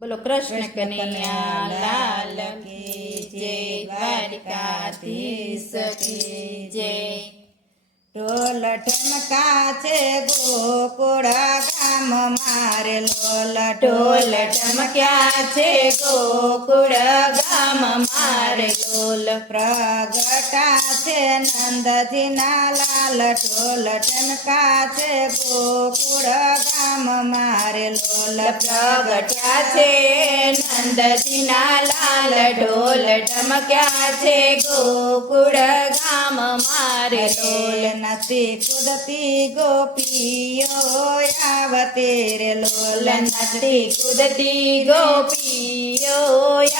બોલો કૃષ્ણ કનૈયા લાલ કી જય, દ્વારિકાધીશ કી જય। ઢોલ ઠમકા છે ગોકુળ ગામ મારે લોલ, ઢોલ ઢમક્યા છે ગોકુળ ગામ મારે લોલ, પ્રગટા છે નંદજીના લાલ, ઢોલ ઠમકા છે ગોકુળ ગામ મારે લોલ, પ્રગટ્યા છે નંદજીના લાલ, ઢોલ ઢમક્યા છે ગોકુળ ગામ મારે લોલ, નથી કુદતી ગોપીઓ આવતે રે લોલ, નથી કૂદતી ગોપીઓ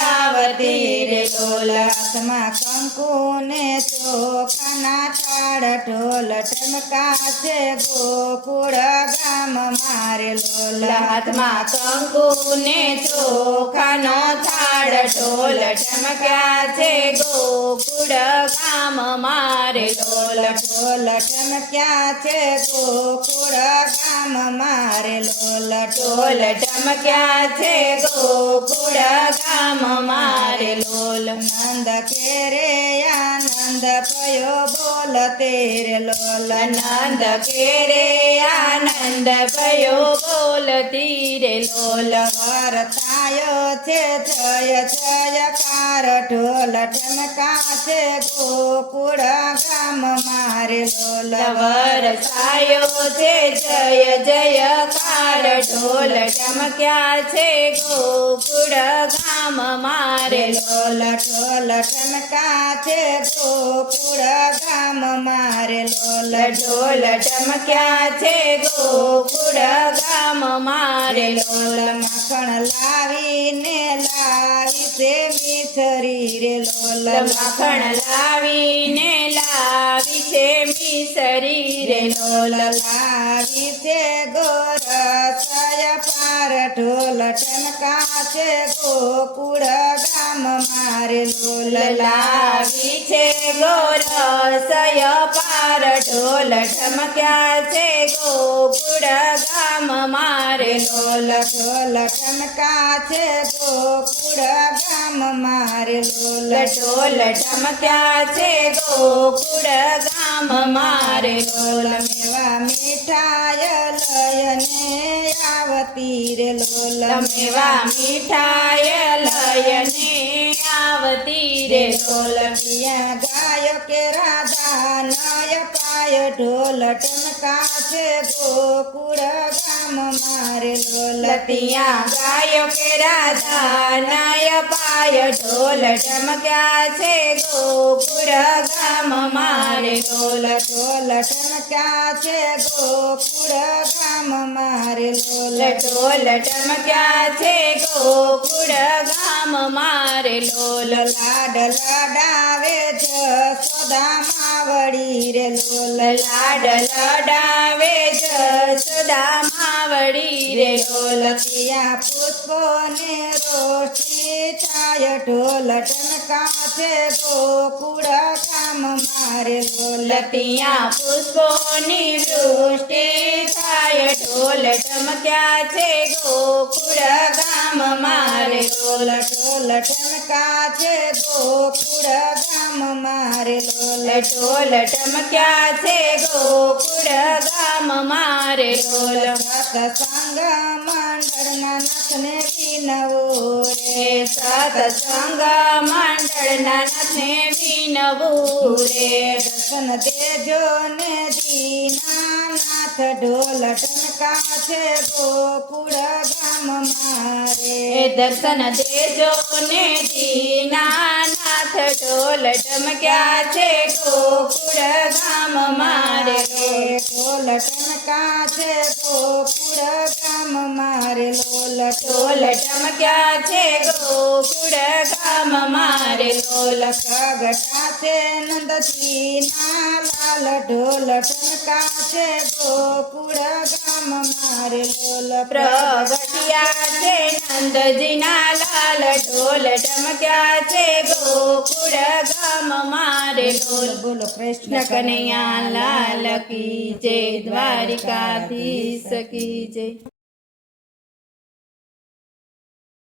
આવતી રે લોલ, હાથમાં કંકુ ને ચોખાના ટાળ, ઢોલ ઠમકા છે ગોકુળ ગામ મારે લોલ, હાથમાં કંકુ ને ચોખાનો થાળ, ઢોલ ઢમક્યા છે ગોકુળ ગામ મારે લોલ, ઢોલ ઠમક્યા છે ગોકુળ ગામ મારે લોલ, ઢોલ ઢમક્યા છે ગોકુળ ગામ મારે લોલ, નંદ કેરે આનંદ પયો બોલ તેરે લોલ, નંદ કેરે આનંદ ભયો બોલતી રે લોલ, વર્તાયો છે જય જયકાર, ઢોલ ઠમકા છે ગોકુળ ગામ મારે લોલ, વરસાયો છે જય જયકાર, ઢોલ ઢમક્યા છે ગોકુળ ગામ મારે લોલ, ઢોલ ઠમકા છે ગોકુળ ગામ મારે લોલ, ઢોલ ઢમક્યા છે ગોકુળ ગામ મારે લોલ, માખણ લાવીને લાવી છે મીઠરી રે લોલ, માખણ લાવીને લાવી છે મીસરી રે લોલ, લાવી છે ગોરસય પાર, ઢોલ ઠમકા છે ગોકુળ ગામ મારે લોલ, લાવી છે ગોરસય પાર, ઢોલ ઢમક્યા છે ગોકુળ ગામ મારે લોલ, ઢોલ ઠમકા છે ગોકુળ ગામ મારે લોલ, ઢોલ ઢમક્યા છે ગોકુળ ગામ મારે લોલ, મેવા મીઠાય લયને આવતી રે લોલ, મેવા મીઠાય લયને આવતી રે લોલ, પિયા ગાયો કે રાધા નય પાય, ઢોલ ઠમકા છે ગોકુળ ગામ મારે લોલ, ત્યાં ગાયો કે રાધા નાય પાય, ઢોલ ઢમક્યા છે ગોકુળ ગામ મારે લોલ, ઢોલ ઠમકા છે ગોકુળ ગામ મારે લોલ, ઢોલ ઢમક્યા છે ગોકુળ ગામ મારે લોલ, લાડ લડાવે જશોદા માવડી રે લોલ, લાડ લડાવે જશોદા માવડી રે લોલ, પિયા પુષ્પો ને રોષી થાય, ઢોલ ઠમકા છે ગોકુળ ગામ મારે લોલ, ત્યાં પુષ્પોની વૃષ્ટિ થાય, ઢોલ ઢમક્યા છે ગોકુળ ગામ મારે લોલ, ઢોલ ઠમકા છે ગોકુળ ગામ મારે લોલ, ઢોલ ઢમક્યા છે ગોકુળ ગામ મારે લોલ, સત્સંગ મંડળના નાથને વિનવો રે, સત્સંગ મંડળના નાથને વિનવું રે, દર્શન દેજો ને દીનાનાથ, ઢોલ ઠમકા છે ગોકુળ ગામ મારે, દર્શન દેજો ને દીનાનાથ, ઢોલ ઢમક્યા છે ગોકુળ ગામ મારે લોલ, ઢોલ ઠમકા છે ગોકુળ ગામ મારે લોલ, ઢોલ ઢમક્યા છે ગોકુળ ગામ મારે લોલ, પ્રગટા છે નંદજીના લાલ, ઢોલ ઠમકા છે ગોકુળ ગામ મારે લોલ, પ્રગટ્યા છે નંદજીના લાલ, ઢોલ ઢમક્યા છે ગોકુળ ગામ મારે લોલ, બોલો કૃષ્ણ કૃષ્ણ કનૈયા લાલ કી જય, દ્વારિકાધીશ કી જય।